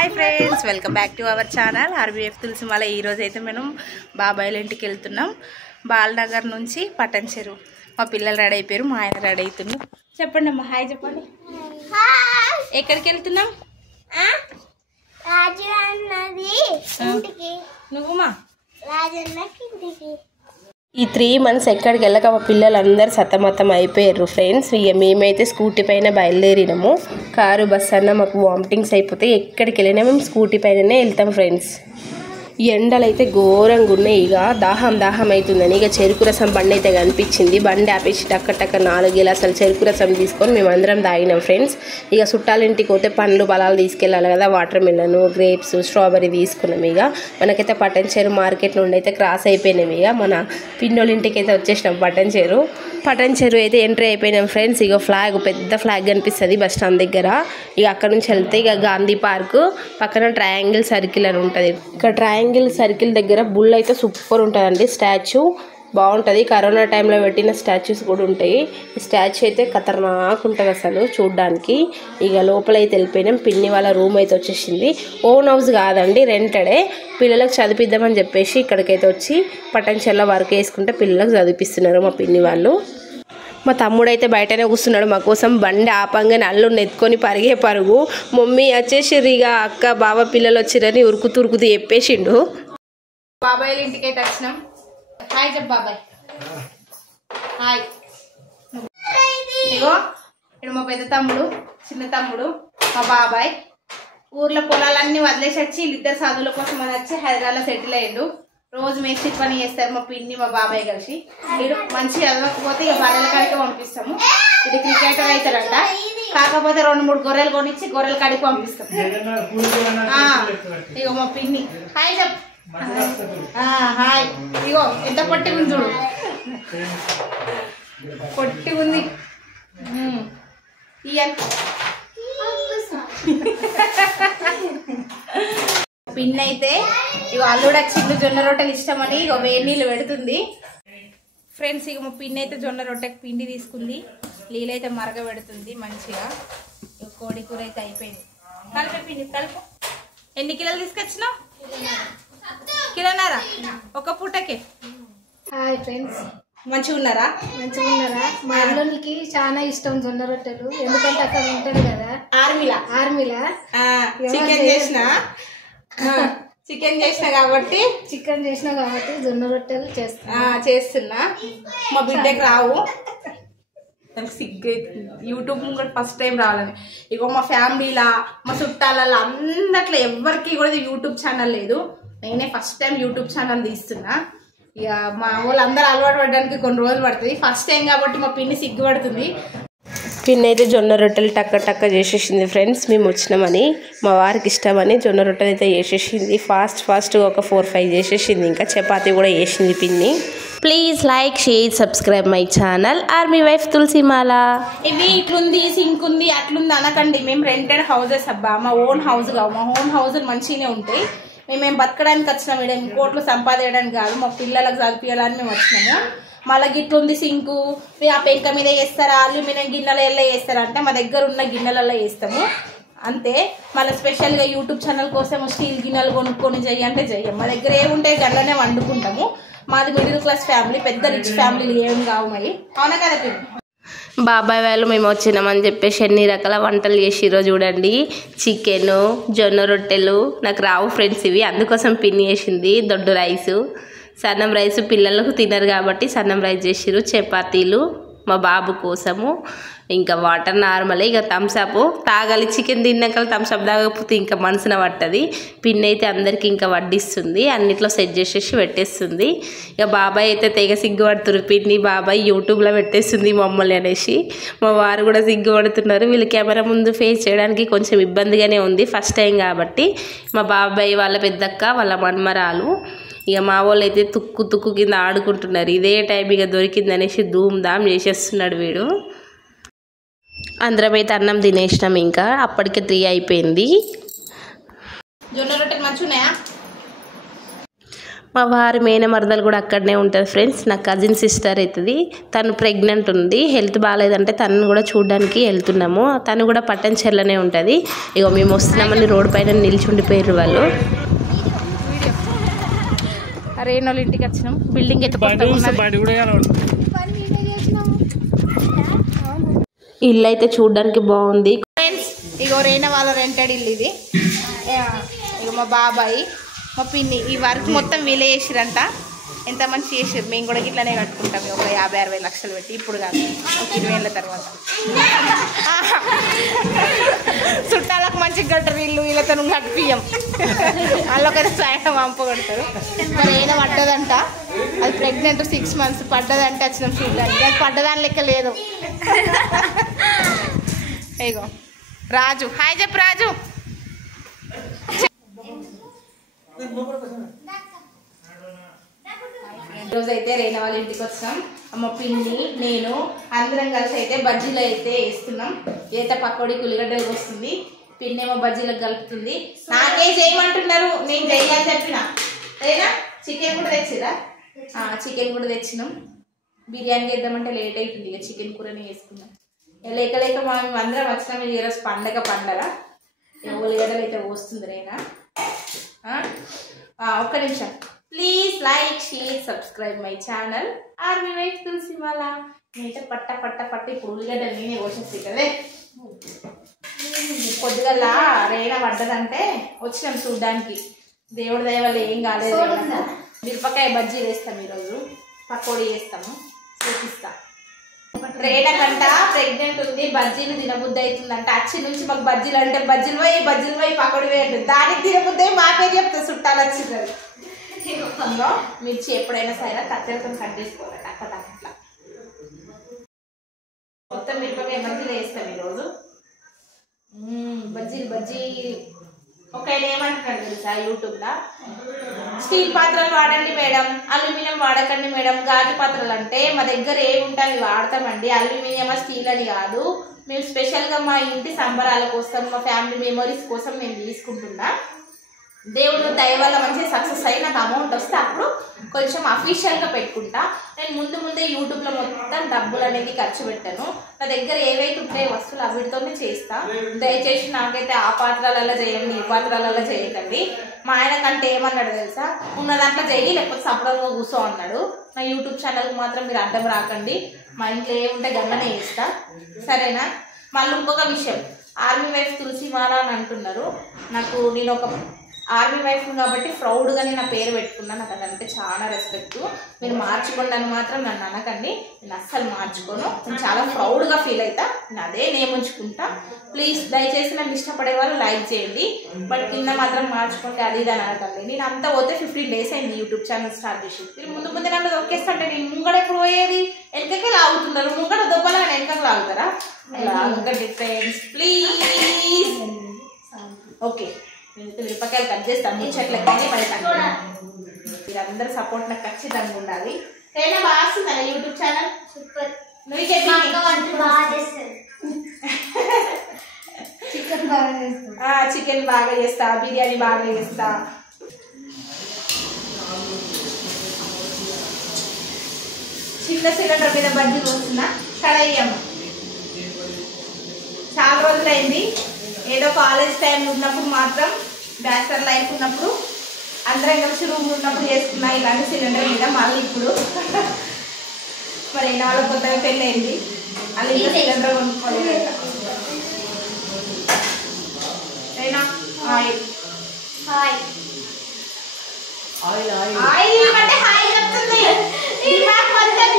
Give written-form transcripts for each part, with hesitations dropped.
Hi friends, welcome back to our channel army wife Tulasimala. ఈరోజు అయితే మనం బాబాయిల ఇంటికి వెళ్తున్నాం. బాలనగర్ నుంచి పట్టణ చెరువు. మా పిల్లలు రెడీ అయిపోయారు, మా ఆయన రెడీ అవుతున్నాం. చెప్పండి అమ్మా, హాయ్ చెప్పండి. ఎక్కడికి వెళ్తున్నాం? నువ్వుమా ఈ 3 months ఎక్కడికి వెళ్ళక మా పిల్లలందరూ సతమతం అయిపోయారు ఫ్రెండ్స్. ఇక మేమైతే స్కూటీ పైన బయలుదేరినాము. కారు బస్ అన్న మాకు వామిటింగ్స్ అయిపోతే ఎక్కడికి వెళ్ళినా మేము స్కూటీ పైననే వెళ్తాం ఫ్రెండ్స్. ఎండలు అయితే ఘోరంగా ఉన్నాయి. ఇక దాహం అవుతుందని ఇక చెరుకు రసం బండి అయితే కనిపించింది. బండి ఆపేసి టక్క 4 గిలాసాలు చెరుకు రసం తీసుకొని మేము అందరం తాగినాం ఫ్రెండ్స్. ఇక చుట్టాల ఇంటికి పోతే పండ్లు బలాలు తీసుకెళ్ళాలి కదా, వాటర్ మిలన్, గ్రేప్స్, స్ట్రాబెర్రీ తీసుకున్నాం. ఇక మనకైతే పట్టణ చెరువు మార్కెట్ నుండి అయితే క్రాస్ అయిపోయినాం. ఇక మన పిన్నోళ్ళ ఇంటికి అయితే వచ్చేసినాం. పట్టణ చెరువు అయితే ఎంట్రీ అయిపోయినాం ఫ్రెండ్స్. ఇక పెద్ద ఫ్లాగ్ కనిపిస్తుంది బస్ స్టాండ్ దగ్గర. ఇక అక్కడ నుంచి వెళ్తే ఇక గాంధీ పార్క్ పక్కన ట్రయాంగిల్ సర్కిల్ అని ఉంటుంది. ఇక ట్రయాంగిల్ సర్కిల్ దగ్గర బుల్ అయితే సూపర్ ఉంటుందండి. స్టాచ్యూ బాగుంటుంది. కరోనా టైంలో పెట్టిన స్టాచ్యూస్ కూడా ఉంటాయి. ఈ స్టాచ్యూ అయితే ఖతర్నాక్ ఉంటుంది అసలు చూడ్డానికి. ఇక లోపల అయితే వెళ్ళిపోయినాం. పిన్ని వాళ్ళ రూమ్ అయితే వచ్చేసింది. ఓన్ హౌస్ కాదండి, రెంటెడే. పిల్లలకు చదివిద్దామని చెప్పేసి ఇక్కడికైతే వచ్చి పట్టణంచెల్లో వర్క్ వేసుకుంటే పిల్లలకు చదివిస్తున్నారు మా పిన్ని వాళ్ళు. మా తమ్ముడు అయితే బయటనే కూర్చున్నాడు మా కోసం. బండి ఆపంగానే అల్లు నెత్తుకొని పరిగే పరుగు. మమ్మీ వచ్చేసిర్రు, ఇక అక్క బావ పిల్లలు వచ్చిరని ఉరుకుతూ చెప్పేసిండు. బాబాయ్ ఇంటికి అయితే వచ్చినాం. హాయ్ చెప్పు బాబాయ్. హాయ్. ఇగో ఇక్కడ మా పెద్ద తమ్ముడు, చిన్న తమ్ముడు, మా బాబాయ్. ఊర్లో పొలాలన్నీ వదిలేసి వచ్చి వీళ్ళిద్దరు చదువుల కోసం అని వచ్చి హైదరాబాద్లో సెటిల్ అయ్యిండు. రోజు మేస్త్రి పని చేస్తారు మా పిన్ని మా బాబాయ్ కలిసి. వీడు మంచిగా చదవకపోతే ఇక బర్రెల కాడికి పంపిస్తాము. ఇది క్రికెటర్ అవుతారంట. కాకపోతే 2-3 గొర్రెలు కొనిచ్చి గొర్రెల కాడికి పంపిస్తాం. ఇగో మా పిన్ని. హాయ్ చెప్పు. హాయ్. ఇగో ఎంత పొట్టి ఉంది చూడు, పొట్టి ఉంది. పిన్ అయితే ఇగో అల్లుడ చిన్న జొన్న రొట్టెలు ఇష్టమని ఇగో వేడి నీళ్ళు పెడుతుంది ఫ్రెండ్స్. ఇక మా పిన్ అయితే జొన్న రొట్టెకి పిండి తీసుకుంది. నీళ్ళైతే మరగ పెడుతుంది మంచిగా. కోడి కూర అయితే అయిపోయింది. కలిపి పిండి కలుపు. ఎన్ని కిలోలు తీసుకొచ్చినావు? కిలోనారా ఒక పూటకే? హాయ్ ఫ్రెండ్స్, మంచిగా ఉన్నారా? మా అల్లునికి చాలా ఇష్టం జొన్న రొట్టెలు. ఎందుకంటే అక్కడ ఉంటాడు కదా ఆర్మీలా. చికెన్ చేసిన కాబట్టి జొన్న రొట్టెలు చేస్తున్నా. మా బిడ్డకి రావు, నాకు సిగ్గు యూట్యూబ్ కూడా ఫస్ట్ టైం రావాలని. ఇగో మా ఫ్యామిలీలా మా చుట్టాలలో అందట్లో ఎవరికి కూడా యూట్యూబ్ ఛానల్ లేదు. నేనే ఫస్ట్ టైం యూట్యూబ్ ఛానల్ తీస్తున్నా. ఇక మా వాళ్ళు అందరూ అలవాటు పడడానికి కొన్ని రోజులు పడుతుంది. ఫస్ట్ టైం కాబట్టి మా పిన్ని సిగ్గుపడుతుంది. పిన్ని అయితే జొన్న రొట్టెలు టక్క చేసేసింది ఫ్రెండ్స్. మేము వచ్చినామని మా వారికి ఇష్టమని జొన్న రొట్టెలు అయితే చేసేసింది. ఫాస్ట్గా ఒక 4-5 చేసేసింది. ఇంకా చపాతీ కూడా చేసింది పిన్ని. Please like, share, subscribe my channel army wife Tulasimala. ఇవి ఇట్లుంది, సింక్ ఉంది, అట్లుంది అనకండి. మేము రెంటెడ్ హౌసెస్ అబ్బా, మా ఓన్ హౌస్ కావు. మా ఓన్ హౌజులు మంచిగానే ఉంటాయి. మేము బతకడానికి వచ్చినాం. ఇక్కడ కోట్లు సంపాదించడానికి కాదు, మా పిల్లలకు చదివించాలని మేము వచ్చినాము. మళ్ళీ గిట్లుంది సింకు, ఆ పెంక మీద వేస్తారా, అల్యూమినియం గిన్నెలలో వేస్తారా అంటే మా దగ్గర ఉన్న గిన్నెలలో వేస్తాము అంతే. మళ్ళీ స్పెషల్గా యూట్యూబ్ ఛానల్ కోసం స్టీల్ గిన్నెలు కొనుక్కొని చెయ్యంటే చెయ్యం. మా దగ్గర ఏముంటాయి గట్లనే వండుకుంటాము. మాది మిడిల్ క్లాస్ ఫ్యామిలీ, పెద్ద రిచ్ ఫ్యామిలీలు ఏం కావు మరి. అవునా కదా పిన్ని? బాబాయ్ వాళ్ళు మేము వచ్చినామని చెప్పేసి ఎన్ని రకాల వంటలు చేసిరో చూడండి. చికెను, జొన్న రొట్టెలు నాకు రావు ఫ్రెండ్స్ ఇవి, అందుకోసం పిన్ని చేసింది. దొడ్డు రైసు, సన్నం రైసు పిల్లలకు తినరు కాబట్టి సన్నం రైస్ చేసిరు. చపాతీలు మా బాబు కోసము, ఇంకా వాటర్ నార్మల్. ఇక థమ్స్అప్ తాగాలి. చికెన్ తిన్నాక థమ్స్అప్ తాగకపోతే ఇంకా మనసున పట్టది. పిన్ అయితే అందరికి ఇంకా వడ్డిస్తుంది, అన్నిట్లో సెట్ చేసేసి పెట్టేస్తుంది. ఇక బాబాయ్ అయితే తెగ సిగ్గుపడుతున్నారు. పిన్ని బాబాయ్ యూట్యూబ్లో పెట్టేస్తుంది మమ్మల్ని అనేసి. మా వారు కూడా సిగ్గుపడుతున్నారు. వీళ్ళు కెమెరా ముందు ఫేస్ చేయడానికి కొంచెం ఇబ్బందిగానే ఉంది, ఫస్ట్ టైం కాబట్టి. మా బాబాయ్ వాళ్ళ పెద్దక్క వాళ్ళ మన్మరాలు. ఇక మా వాళ్ళు అయితే తుక్కు కింద ఆడుకుంటున్నారు. ఇదే టైం ఇక దొరికిందనేసి ధూమ్ ధామ్ చేసేస్తున్నాడు వీడు. అందరం అయితే అన్నం తినేసినాం. ఇంకా అప్పటికే 3 అయిపోయింది. జొన్న రొట్టెలు మంచిగా ఉన్నాయా? మా వారి మేనమరదలు కూడా అక్కడనే ఉంటుంది ఫ్రెండ్స్. నా కజిన్ సిస్టర్ అవుతుంది. తను ప్రెగ్నెంట్ ఉంది, హెల్త్ బాగాలేదంటే తనను కూడా చూడడానికి వెళ్తున్నాము. తను కూడా పట్టణచెర్లనే ఉంటుంది. ఇగో మేము వస్తున్నామని రోడ్డు పైన నిల్చుండిపోయారు వాళ్ళు. రేణోళ్ళ ఇంటికి వచ్చినాం. బిల్డింగ్ అయితే ఇల్లు అయితే చూడడానికి బాగుంది ఫ్రెండ్స్. ఇగో రేణ వాళ్ళ రెంటెడ్ ఇల్లు ఇది. ఇగో మా బాబాయ్, మా పిన్ని ఈ వర్క్ మొత్తం వీలే చేసిరంట. ఎంత మంచి చేసారు. మేము కూడా ఇట్లానే కట్టుకుంటాం ఒక 50-60 లక్షలు పెట్టి. ఇప్పుడు కాదు, ఒక 20 ఏళ్ళ తర్వాత. చుట్టాలకు మంచిగా కట్టరు ఇల్లు, వీళ్ళతో కట్టిపియం. వాళ్ళొకటి సాయం వంప కొడతారు. మరి ఏదో పడ్డదంట, అది ప్రెగ్నెంట్ 6 months పడ్డదంటే వచ్చినాం చూడడానికి. అది పడ్డదాని లెక్క లేదు. ఇగో రాజు, హాయ్ చెప్పు రాజు. ఈరోజు అయితే రేణ వాళ్ళ ఇంటికి వచ్చాం. అమ్మ పిన్ని నేను అందరం కలిసి అయితే బజ్జీలు అయితే వేస్తున్నాం. ఈత పకోడీ ఉల్లిగడ్డలు వస్తుంది, పిన్ని ఏమో బజ్జీలకు కలుపుతుంది. నాకే చేయమంటున్నారు, నేను చేయాలని చెప్పిన. రేనా చికెన్ కూడా తెచ్చిరా? చికెన్ కూడా తెచ్చినాం. బిర్యానీ చేద్దామంటే లేట్ అవుతుంది, ఇక చికెన్ కూరనే వేసుకున్నాం. లేక లేక మేము అందరం వచ్చినాం. ఈరోజు పండగ ఉల్లిగడ్డలు అయితే వస్తుంది రేనా. ఒక్క నిమిషం, please like share subscribe my channel army wife Tulasimala. నేనైతే పట్ట ఇప్పుడు ఉల్లిగడ్డలు నేనే కోసేసి కదే. పొద్దుగల్లా రేణ పడ్డదంటే వచ్చినాం చూడ్డానికి. దేవుడి దయ వల్ల ఏం కాలేదు. మిరపకాయ బజ్జీ వేస్తాం, ఈరోజు పకోడీ వేస్తాము, చూపిస్తా. రేణ కంట ప్రెగ్నెంట్ ఉంది, బజ్జీలు తినబుద్ధి అవుతుందంట. అచ్చి నుంచి మాకు బజ్జీలు అంటే బజ్జీలు పోయి పకోడీ వేయండి. దానికి తినబుద్ధి మా పేరు చెప్తా, చుట్టాలు వచ్చింది. మిర్చి ఎప్పుడైనా సరే కత్తెరతో కట్ చేసుకోవాలంట. అట్లా మొత్తం మిరపకాయ బజ్జీలు వేస్తాం ఈరోజు. బజ్జీ ఒక ఆయన ఏమంటున్నాడు తెలుసా యూట్యూబ్లో, స్టీల్ పాత్రలు వాడండి మేడం, అల్యూమినియం వాడకండి మేడం. గాజు పాత్రలు అంటే మా దగ్గర ఏమి ఉంటే అవి వాడతామండి, అల్యూమినియం స్టీల్ అని కాదు. మేము స్పెషల్గా మా ఇంటి సంబరాల కోసం, మా ఫ్యామిలీ మెమరీస్ కోసం మేము తీసుకుంటున్నా. దేవుడు దయ వల్ల మంచిగా సక్సెస్ అయ్యి నాకు అమౌంట్ వస్తే అప్పుడు కొంచెం అఫీషియల్గా పెట్టుకుంటా. నేను ముందే యూట్యూబ్లో మొత్తం డబ్బులు అనేది ఖర్చు పెట్టాను. నా దగ్గర ఏవైతే ఉంటాయో వస్తువులు అవిటితోనే చేస్తా. దయచేసి నాకైతే ఆ పాత్రలలో చేయండి, ఈ పాత్రలలో చేయకండి. మా ఆయన కంటే ఏమన్నాడు తెలుసా, ఉన్న దాంట్లో చెయ్యి, లేకపోతే సపడంగా కూర్చో అన్నాడు. నా యూట్యూబ్ ఛానల్కి మాత్రం మీరు అడ్డం రాకండి. మా ఇంట్లో ఏముంటే గమ్మనే చేస్తా, సరేనా? మళ్ళీ ఇంకొక విషయం, ఆర్మీ వైఫ్ తులసిమాల అని అంటున్నారు. నేను ఒక ఆర్మీ వైఫ్ కాబట్టి ప్రౌడ్గానే నా పేరు పెట్టుకున్నా. నాకు అదంటే చాలా రెస్పెక్ట్. మీరు మార్చుకోండి అని మాత్రం నన్ను అనకండి, నేను అస్సలు మార్చుకోను. నేను చాలా ప్రౌడ్గా ఫీల్ అవుతా, నేను అదే నేమ్ ఉంచుకుంటా. ప్లీజ్ దయచేసి నన్ను ఇష్టపడే వాళ్ళు లైక్ చేయండి, బట్ కింద మాత్రం మార్చుకుంటే అది ఇది అని అనకండి. నేను అంతా పోతే 15 days అయింది యూట్యూబ్ ఛానల్ స్టార్ట్ చేసి. మీరు ముందు నన్ను దొక్కేస్తుంటే నేను ముంగడ ఎప్పుడు పోయేది, వెనకకే లాగుతున్నారు. ముంగడ దొబ్బలా వెనకకు లాగుతారా? లాగకండి ఫ్రెండ్స్ ప్లీజ్. ఓకే, నేనైతే మిరపకాయలు కట్ చేస్తాను, ముచ్చట్లకి కానీ మరి మీరందరూ సపోర్ట్ నాకు ఖచ్చితంగా ఉండాలి. ఏనా బాగా వస్తుందా యూట్యూబ్ ఛానల్? సూపర్. చికెన్ బాగా చేస్తా, బిర్యానీ బాగా చేస్తా. చిన్న సిలిండర్ మీద బజ్జీ పోస్తున్నా. కడయ్యమ్మ చాలా రోజులైంది. ఏదో కాలేజ్ టైం ఉన్నప్పుడు మాత్రం, బ్యాచిలర్ లైఫ్ ఉన్నప్పుడు అందరం కలిసి రూమ్ ఉన్నప్పుడు చేసుకున్నా ఇలాంటి సిలిండర్ మీద. మళ్ళీ ఇప్పుడు మరి నాలో కొత్తగా పెళ్ళి అయింది, అది ఇంకా సిలిండర్ కొనుక్కోలేదు. ఆయిల్ అంటే హాయ్ చెప్తుంది.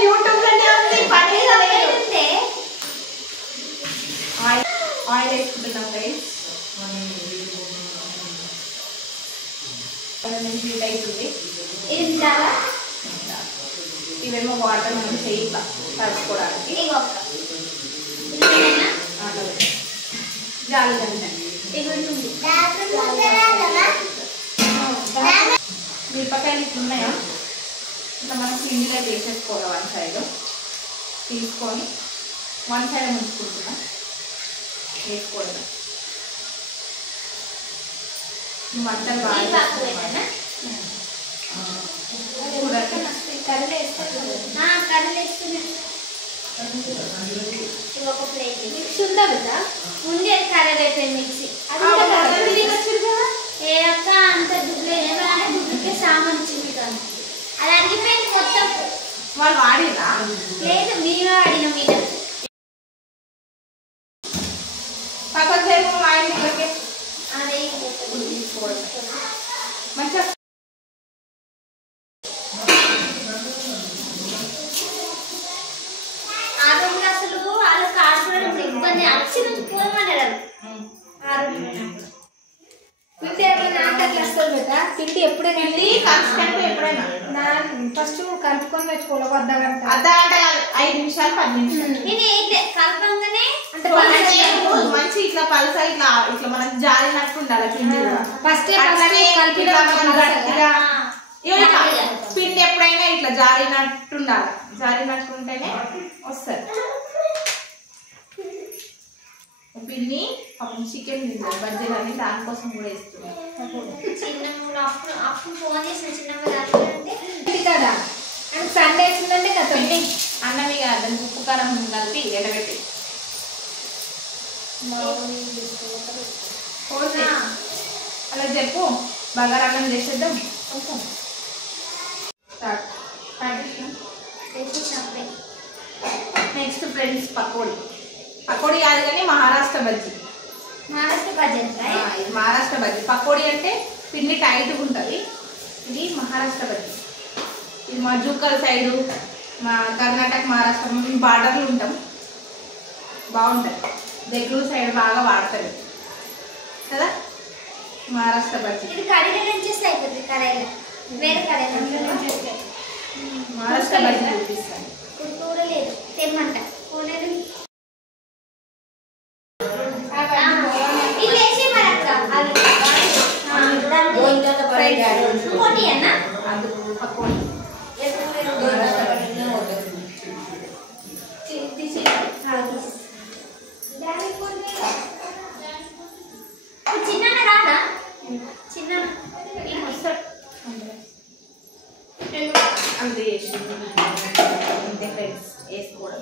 యూట్యూబ్ లోనే ఉంది, ఆయిల్ వేసుకుంటున్నాం ఫ్రెండ్స్. హీట్ అవుతుంది. ఇవేమో వాటర్ మనం చేయి కలుపుకోవడానికి. మిరపకాయలు ఇట్లా ఉన్నాయా, ఇట్లా మనం పిండిలో వేసేసుకోవాలి. వన్ సైడ్ తీసుకొని వన్ సైడ్ ముంచుకుంటున్నా వేసుకోవడం. వంటలు బాగా కర్రీలో వేస్తాను. కర్రీలో వేస్తున్నాను. ఒక ప్లేట్ మిక్సీ ఉందా కదా? ఉంది, కర్రీలో అయిపోయింది మిక్సీ. ఏ అక్క అంత దుడ్డుకే సామాన్ ఇచ్చింది కదా, అది అడిగిపోయింది మొత్తం. వాళ్ళు వాడిరా? లేదు, మేమే వాడిన మీద పక్కన చేరు వాడి అదే మంచిగా ఆ రోజు అసలు వాళ్ళకి ఆడుకోవడం ఇబ్బంది, అచ్చి నుంచి పోమన్నారు. పిండి ఏమైనా నాకు అట్లా వస్తుంది కదా, పిండి ఎప్పుడైనా ఎప్పుడైనా ఫస్ట్ కలుపుకొని పెట్టుకోవాలి ఒక అర్ధగంట. అర్ధగంట 5 నిమిషాలు 10 నిమిషాలు. నేను కలపంగానే అంటే మంచి ఇట్లా పలస ఇట్లా ఇట్లా మనకి జారినట్టు ఉండాలి పిండి. ఫస్ట్ పిండి ఎప్పుడైనా ఇట్లా జారినట్టు ఉండాలి, జారినట్టు ఉంటేనే వస్తుంది పిండి. చికెన్ తింటారు బజ్జీలు అని దానికోసం కూడా వేస్తున్నాం. ఫోన్ చేసిన చిన్నమ్మ కదా సండే వేసిందంటే కదా అన్నవి కాదు, ఉప్పు కారం కలిపి ఎడబెట్టి అలా చెప్పు. బగారన్నం చేసేద్దాం. Next friends pakodi. పకోడీ కాదు కానీ మహారాష్ట్ర బజ్జీ. ఇది మహారాష్ట్ర బజ్జీ. పకోడీ అంటే పిండి టైట్గా ఉంటుంది, ఇది మహారాష్ట్ర బజ్జీ. ఇది మా జూకల్ సైడు, మా కర్ణాటక మహారాష్ట్ర మేము బార్డర్లు ఉంటాం, బాగుంటుంది. బెంగళూరు సైడ్ బాగా వాడతారు కదా మహారాష్ట్ర బజ్జీ. ఇది కడాయిలో నుంచి అయిపోతుంది, కడాయిలో వేరే కడాయిలో మహారాష్ట్ర బజ్జీ చూపిస్తాను. కూడా లేదు తెమ్మంట చిన్న రాదా? చిన్న అంతే చేసి అంతే ఫ్రెండ్స్ వేసుకోవడం.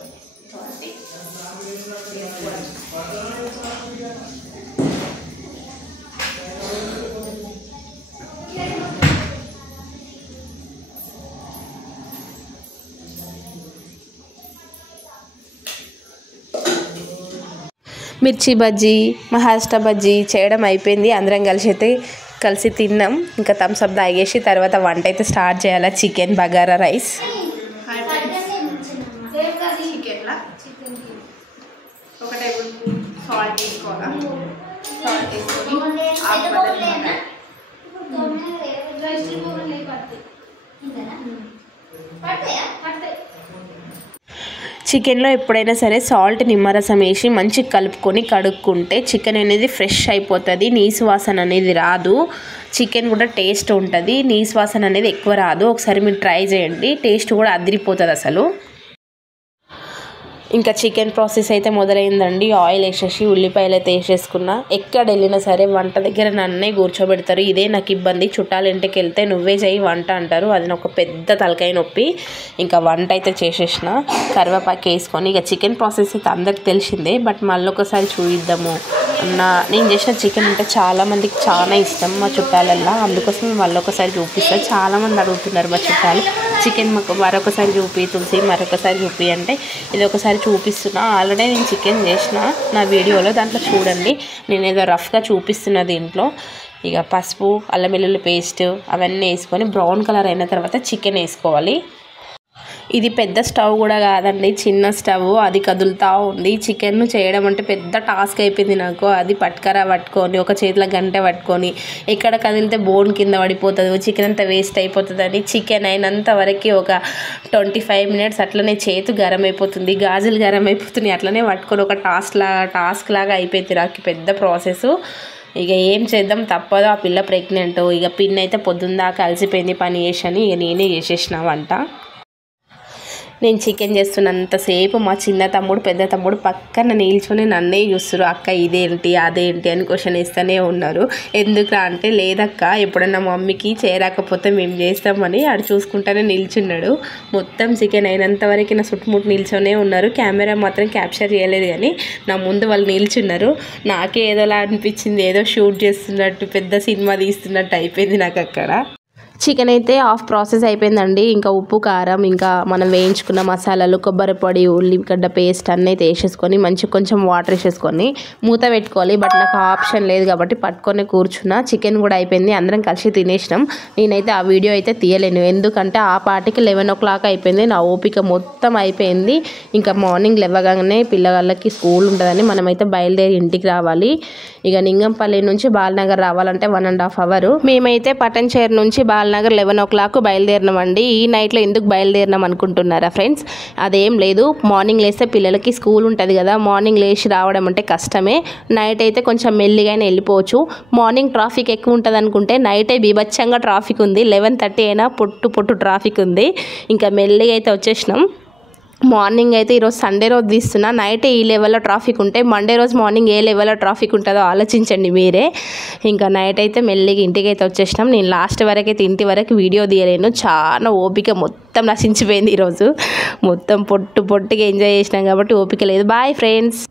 మిర్చి బజ్జీ, మహారాష్ట్ర బజ్జీ చేయడం అయిపోయింది. అందరం కలిసి తిన్నాం. ఇంకా థమ్స్అప్ తాగేసి తర్వాత వంట అయితే స్టార్ట్ చేయాలి. Chicken bagara rice. చికెన్లా 1 టేబుల్ స్పూన్ సాల్ట్ తీసుకోవాలా. సాల్ట్ తీసుకొని చికెన్లో ఎప్పుడైనా సరే సాల్ట్, నిమ్మరసం వేసి మంచిగా కలుపుకొని కడుక్కుంటే చికెన్ అనేది ఫ్రెష్ అయిపోతుంది. నీసు వాసన అనేది రాదు. చికెన్ కూడా టేస్ట్ ఉంటుంది, నీసు వాసన అనేది ఎక్కువ రాదు. ఒకసారి మీరు ట్రై చేయండి, టేస్ట్ కూడా అదిరిపోతుంది అసలు. ఇంకా చికెన్ ప్రాసెస్ అయితే మొదలైందండి. ఆయిల్ వేసేసి ఉల్లిపాయలు అయితే వేసేసుకున్నా. ఎక్కడ వెళ్ళినా సరే వంట దగ్గర నన్నే కూర్చోబెడతారు. ఇదే నాకు ఇబ్బంది. చుట్టాల ఇంటికి వెళ్తే నువ్వే చేయి వంట అంటారు. అది నాకు పెద్ద తలకాయ నొప్పి. ఇంకా వంట అయితే చేసేసిన. కరివేపాకు వేసుకొని ఇక చికెన్ ప్రాసెస్ అయితే అందరికి తెలిసిందే, బట్ మళ్ళీ ఒకసారి చూపిద్దాము అన్న. నేను చేసిన చికెన్ అంటే చాలామందికి చాలా ఇష్టం మా చుట్టాలల్లో, అందుకోసం మళ్ళీ ఒకసారి చూపిస్తాను. చాలామంది అడుగుతున్నారు మా చుట్టాలు, చికెన్ మాకు మరొకసారి చూపి తులసి, మరొకసారి చూపి అంటే ఇది ఒకసారి చూపిస్తున్నా. ఆల్రెడీ నేను చికెన్ చేసిన నా వీడియోలో, దాంట్లో చూడండి. నేను ఏదో రఫ్గా చూపిస్తున్నా. దీంట్లో ఇక పసుపు, అల్లం వెల్లుల్లి పేస్ట్ అవన్నీ వేసుకొని బ్రౌన్ కలర్ అయిన తర్వాత చికెన్ వేసుకోవాలి. ఇది పెద్ద స్టవ్ కూడా కాదండి, చిన్న స్టవ్. అది కదులుతూ ఉంది. చికెన్ చేయడం అంటే పెద్ద టాస్క్ అయిపోయింది నాకు. అది పట్టుకరా పట్టుకొని ఒక చేతిలో గంట పట్టుకొని ఎక్కడ కదిలితే బోన్ కింద పడిపోతుంది, చికెన్ అంతా వేస్ట్ అయిపోతుంది అని చికెన్ అయినంత వరకు ఒక 25 మినిట్స్ అట్లనే చేతు గరం అయిపోతుంది, గాజులు గరం అయిపోతుంది. అట్లనే పట్టుకొని ఒక టాస్క్ లాగా అయిపోయింది నాకు, పెద్ద ప్రాసెస్. ఇక ఏం చేద్దాం తప్పదు. ఆ పిల్ల ప్రెగ్నెంట్. ఇక పిన్ అయితే పొద్దున్న దాకా అలసిపోయింది పని చేసి అని ఇక నేనే చేసేసిన వంట. నేను చికెన్ చేస్తున్నంతసేపు మా చిన్న తమ్ముడు పెద్ద తమ్ముడు పక్కన నిల్చొని నన్నే చూస్తారు. అక్క ఇదేంటి అదేంటి అని క్వశ్చన్ వేస్తూనే ఉన్నారు. ఎందుకురా అంటే లేదక్క ఎప్పుడన్నా మమ్మీకి చేరాకపోతే మేము చేస్తామని ఆడు చూసుకుంటానే నిల్చున్నాడు. మొత్తం చికెన్ అయినంత వరకు నా చుట్టుముట్టు నిల్చొనే ఉన్నారు. కెమెరా మాత్రం క్యాప్చర్ చేయలేదు కానీ నా ముందు వాళ్ళు నిల్చున్నారు. నాకే ఏదోలా అనిపించింది, ఏదో షూట్ చేస్తున్నట్టు పెద్ద సినిమా తీస్తున్నట్టు అయిపోయింది నాకు అక్కడ. చికెన్ అయితే హాఫ్ ప్రాసెస్ అయిపోయిందండి. ఇంకా ఉప్పు కారం ఇంకా మనం వేయించుకున్న మసాలాలు కొబ్బరి పొడి ఉల్లిగడ్డ పేస్ట్ అన్నీ అయితే వేసేసుకొని మంచిగా కొంచెం వాటర్ వేసేసుకొని మూత పెట్టుకోవాలి. బట్ నాకు ఆప్షన్ లేదు కాబట్టి పట్టుకొని కూర్చున్నా. చికెన్ కూడా అయిపోయింది, అందరం కలిసి తినేసినాం. నేనైతే ఆ వీడియో అయితే తీయలేను ఎందుకంటే ఆ పాటికి 11 o'clock అయిపోయింది. నా ఓపిక మొత్తం అయిపోయింది. ఇంకా మార్నింగ్ లేవగానే పిల్లగాళ్ళకి స్కూల్ ఉంటుందని మనమైతే బయలుదేరి ఇంటికి రావాలి. ఇక నింగంపల్లి నుంచి బాలనగర్ రావాలంటే 1.5 hours. మేమైతే పటంచేరు నుంచి బాలనగర్ 11 o'clock బయలుదేరినామండి. ఈ నైట్లో ఎందుకు బయలుదేరినాం అనుకుంటున్నారా ఫ్రెండ్స్? అదేం లేదు, మార్నింగ్ లేస్తే పిల్లలకి స్కూల్ ఉంటుంది కదా, మార్నింగ్ లేచి రావడం అంటే కష్టమే. నైట్ అయితే కొంచెం మెల్లిగానే వెళ్ళిపోవచ్చు. మార్నింగ్ ట్రాఫిక్ ఎక్కువ ఉంటుంది అనుకుంటే నైటే బీభత్సంగా ట్రాఫిక్ ఉంది. 11:30 అయినా పొట్టు ట్రాఫిక్ ఉంది. ఇంకా మెల్లిగా అయితే వచ్చేసినాం. మార్నింగ్ అయితే ఈరోజు సండే రోజు తీస్తున్నా. నైట్ ఈ లెవెల్లో ట్రాఫిక్ ఉంటే మండే రోజు మార్నింగ్ ఏ లెవెల్లో ట్రాఫిక్ ఉంటుందో ఆలోచించండి మీరే. ఇంకా నైట్ అయితే మెల్లిగా ఇంటికి అయితే వచ్చేసినాం. నేను లాస్ట్ వరకు అయితే ఇంటి వరకు వీడియో తీయలేను, చాలా ఓపిక మొత్తం నశించిపోయింది ఈరోజు. మొత్తం పొట్టుగా ఎంజాయ్ చేసినాం కాబట్టి ఓపిక లేదు. Bye friends.